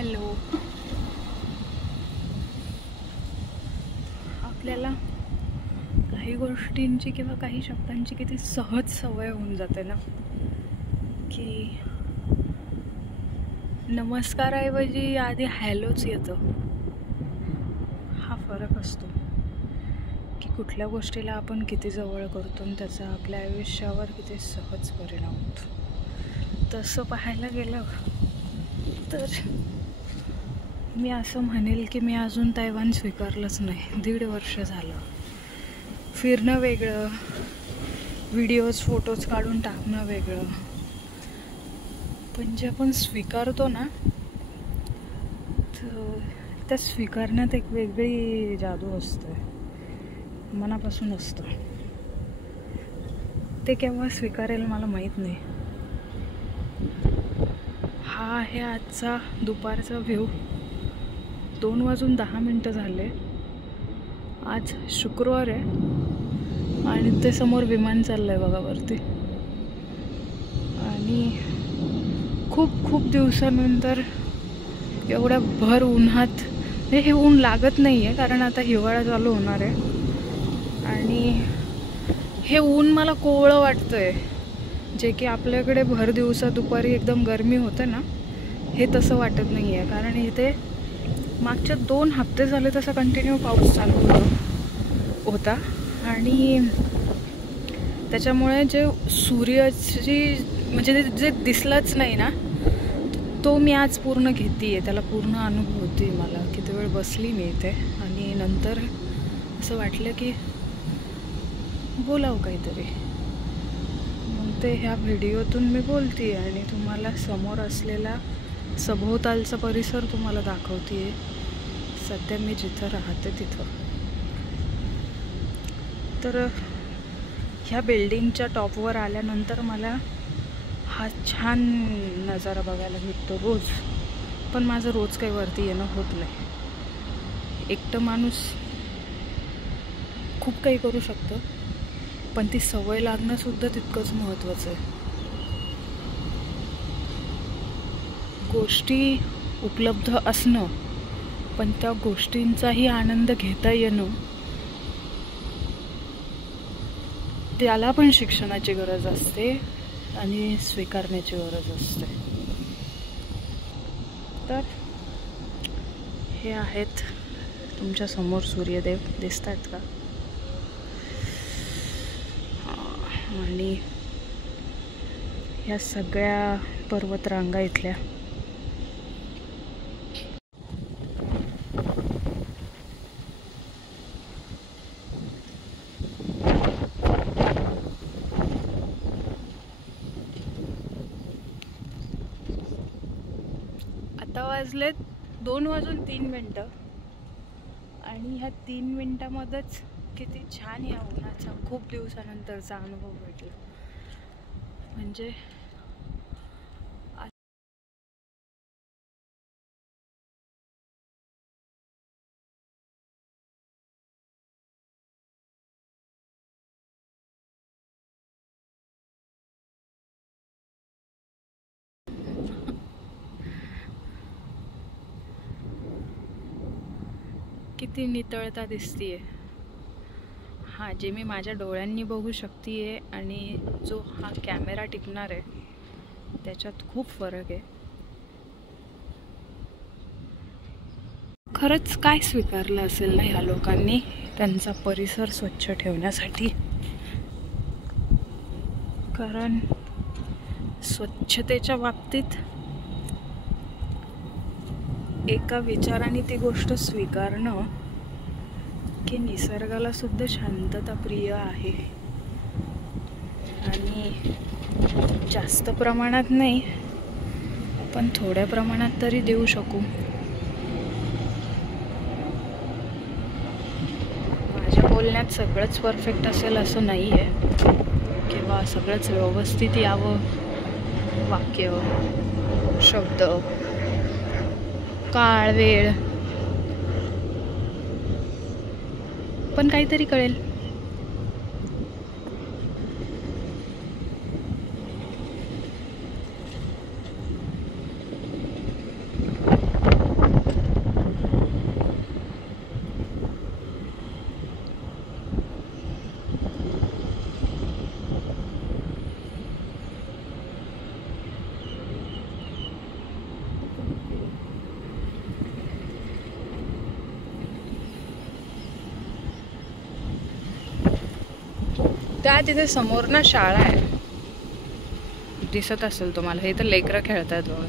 Hello. आपल्याला काही गोष्टींची किंवा काही शब्दांची किती सहज सवय होऊन जाते ना, की नमस्काराऐवजी आधी हॅलोच येतं. हा फरक असतो की कुठल्या गोष्टीला आपण किती जवळ करतो आणि त्याचा आपल्या आयुष्यावर किती सहज परिणाम होतो. तसं पाहायला गेलं तर मी असं म्हणेल की मी अजून तैवान स्वीकारलंच नाही. 1.5 वर्ष झालं. फिरणं वेगळं, व्हिडिओज फोटोज काढून टाकणं वेगळं, पण जे आपण स्वीकारतो ना, तर त्या स्वीकारण्यात एक वेगळी जादू असते, मनापासून असतं. ते केव्हा स्वीकारेल मला माहीत नाही. हा आहे आजचा दुपारचा व्ह्यू. 2:10 झाले. आज शुक्रवार आहे आणि ते समोर विमान चाललंय बघा वरती. आणि खूप दिवसानंतर एवढ्या भर उन्हात, हे ऊन लागत नाही आहे कारण आता हिवाळा चालू होणार आहे. आणि हे ऊन मला कोवळं वाटतंय, जे की आपल्याकडे भर दिवसा दुपारी एकदम गरमी होते ना, हे तसं वाटत नाही आहे. कारण इथे मागच्या 2 हफ्ते झाले तसा कंटिन्यू पाऊस चालू होता आणि त्याच्यामुळे जे सूर्याची म्हणजे जे दिसलंच नाही ना, तो मी आज पूर्ण घेते. त्याला पूर्ण अनुभव होते मला. किती वेळ बसली मी इथे आणि नंतर असं वाटलं की बोलावं काहीतरी. मग ते ह्या व्हिडिओतून मी बोलते आणि तुम्हाला समोर असलेला सभोवतालचा परिसर तुम्हाला दाखवते. सध्या मी जिथं राहते तिथं. तर ह्या बिल्डिंगच्या टॉपवर आल्यानंतर मला हा छान नजारा बघायला भेटतो रोज. पण माझं रोज काही वरती येणं होत नाही. एकटं माणूस खूप काही करू शकतो, पण ती सवय लागणं सुद्धा तितकंच महत्त्वाचं आहे. गोष्टी उपलब्ध असणं, पण त्या गोष्टींचाही आनंद घेता येणं, त्याला पण शिक्षणाची गरज असते आणि स्वीकारण्याची गरज असते. तर हे आहेत तुमच्या समोर सूर्यदेव, दिसतात का? आणि ह्या सगळ्या पर्वतरांगा इथल्या. आता वाजलेत 2:03 आणि ह्या 3 मिनिटामध्येच किती छान या उन्हाचा खूप दिवसानंतरचा अनुभव भेटला. म्हणजे किती नितळता दिसतीये. हा, जे मी माझ्या डोळ्यांनी बघू शकतेय आणि जो हा कॅमेरा टिपणार आहे त्याच्यात खूप फरक आहे. खरंच काय स्वीकारलं असेल ना ह्या लोकांनी त्यांचा परिसर स्वच्छ ठेवण्यासाठी. कारण स्वच्छतेच्या बाबतीत एका विचाराने ती गोष्ट स्वीकारणं की निसर्गाला सुद्धा शांतता प्रिय आहे आणि जास्त प्रमाणात नाही पण थोड्या प्रमाणात तरी देऊ शकू. माझ्या बोलण्यात सगळंच परफेक्ट असेल असं नाही आहे किंवा सगळंच व्यवस्थित यावं, वाक्य, शब्द, काळ, वेळ, पण काहीतरी कळेल. त्या तिथे समोर ना शाळा आहे, दिसत असेल तुम्हाला. हे तर लेकरं खेळतात बघा.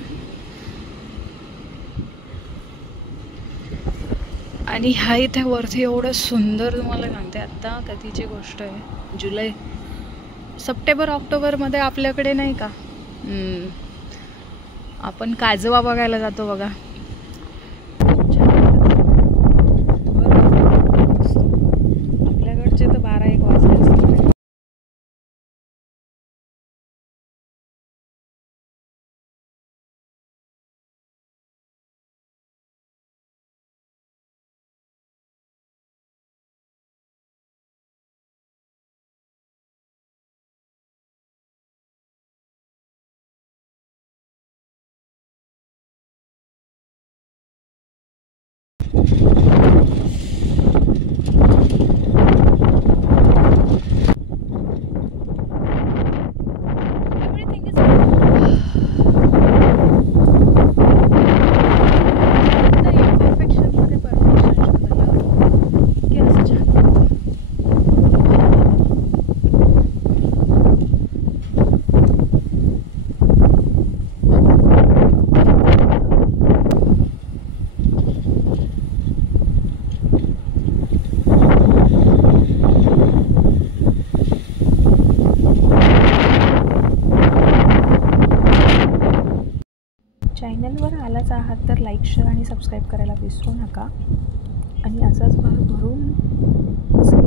आणि ह्या इथे वरती एवढं सुंदर, तुम्हाला सांगते. आत्ता कधीची गोष्ट आहे, जुलै सप्टेंबर ऑक्टोबरमध्ये आपल्याकडे नाही का आपण काजवा बघायला जातो बघा. आपल्याकडचे तर 12-1 वाजले असतात. चॅनलवर आलाच आहात तर लाईक, शेअर आणि सबस्क्राईब करायला विसरू नका. आणि असाच भरभरून